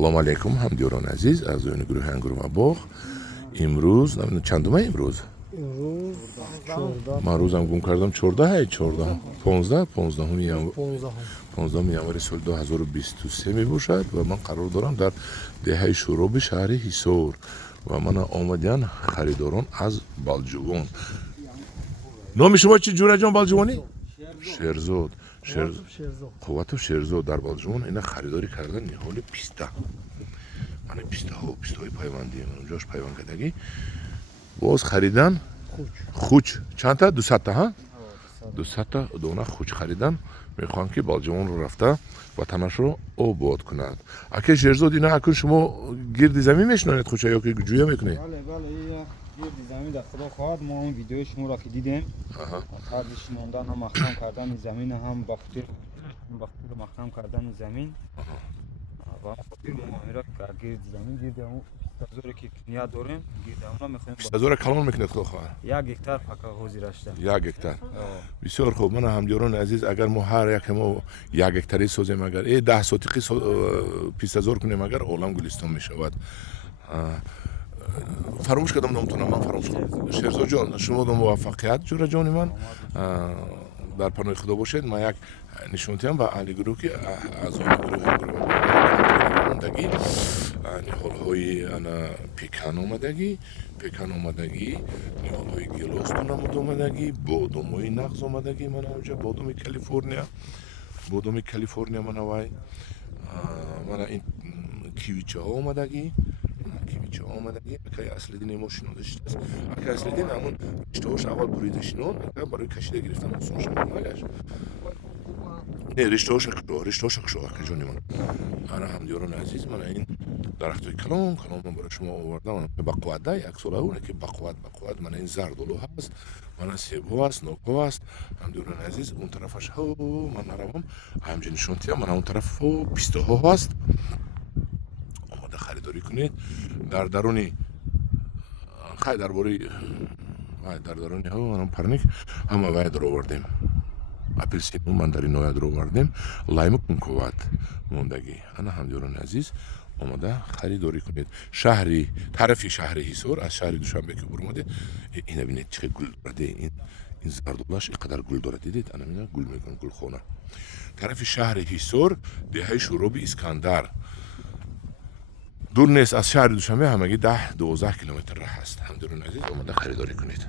سلام علیکم همدیاران عزیز از اون گروه انگروه باغ. امروز چندمه امروز؟ امروز 14 من روزم گم کردم 14 15 январи соли 2023 می باشد و من قرار دارم در دهه شروع شهر حصار و من آمدن خریداران از بالجوان. نام شما چی جونه جان بالجوانی؟ شیرزاد. قوت شیرزاد در بالجوان اینا خریداری کردن نهال پیستا. من پیستاهای پیوندی من اونجاش پیوند کردگی باز خریدن خوچ چند تا 200 تا ها 200 تا دونه خوچ خریدن. میخوام که بالجوان رو رفته وطنش رو آباد کند. اگه شیرزاد اینا اکنون شما گرد زمین میشنونید خوچه یا که جویا میکنید؟ بله گرد زمین در خدا خواهد ما اون ویدیو شما را که دیدیم طرزش ماندن هم مخرم کردن زمین هم بخطور مخرم کردن زمین و خطور ماهره که گرد زمین گرد همون پیستازوری که کنیا داریم گرد همون میخوایم پیستازور کلان میکنید خدا خواهد؟ 1 هکتار فقط حوزی رشته 1 هکتار. بسیار خوب. من همدیاران عزیز اگر ما هر یک ما 1 هکتاری سازیم اگر 10 سوتیقی پیستازور کنیم اگر عالم گلستان میشود. فراموش کردم نامتونم من فراموش کردم. شیرزاد جان شما دو موفقیت جوره جانی من در پناه خدا باشید. من یک نشونتی هم به اهل گروه که از اون گروه آمدگی نهالهای پیکن آمدگی نهالهای گلاستون آمدگی بادامهای نغز آمدگی من اونجا بادام کالیفرنیا من وای من این کیویچه ها آمدگی که اصل دین ما شنوده شده که اصل دین همون رشته‌هاش اول بریده شنون برای کشیده گرفتن آسان شد نگاش نه رشته‌هاش کشو که جانی من انا همدیاران عزیز من این درختای کلام من برای شما آوردم بقوده یک ساله اونه که بقوت من این زردالو هست من سیب هست نوک هست همدیاران عزیز اون طرفش ها من نروم همچنین نشونتی من اون طرف پیستا ها هست آماده خریداری کنید. در درونی خیلی در درونی ها من پرنیک همه وای در آوردیم اپلسین من در این نوع در آوردیم لایم کنکوات موندگی. انا همدیاران عزیز آماده خریداری کنید. طرفی شهر حصار از شهر دوشنبه که برموده اینا ببینید چه گل داره این زردولاش اینقدر گل داره دیدید انا میگم گل میکنه گل خونه. طرف شهر حصار دهه شروع اسکندر دور نیست از شهر دوشنبه همگی 10-12 کیلومتر راه است. همدیاران عزیز آماده خریداری کنید.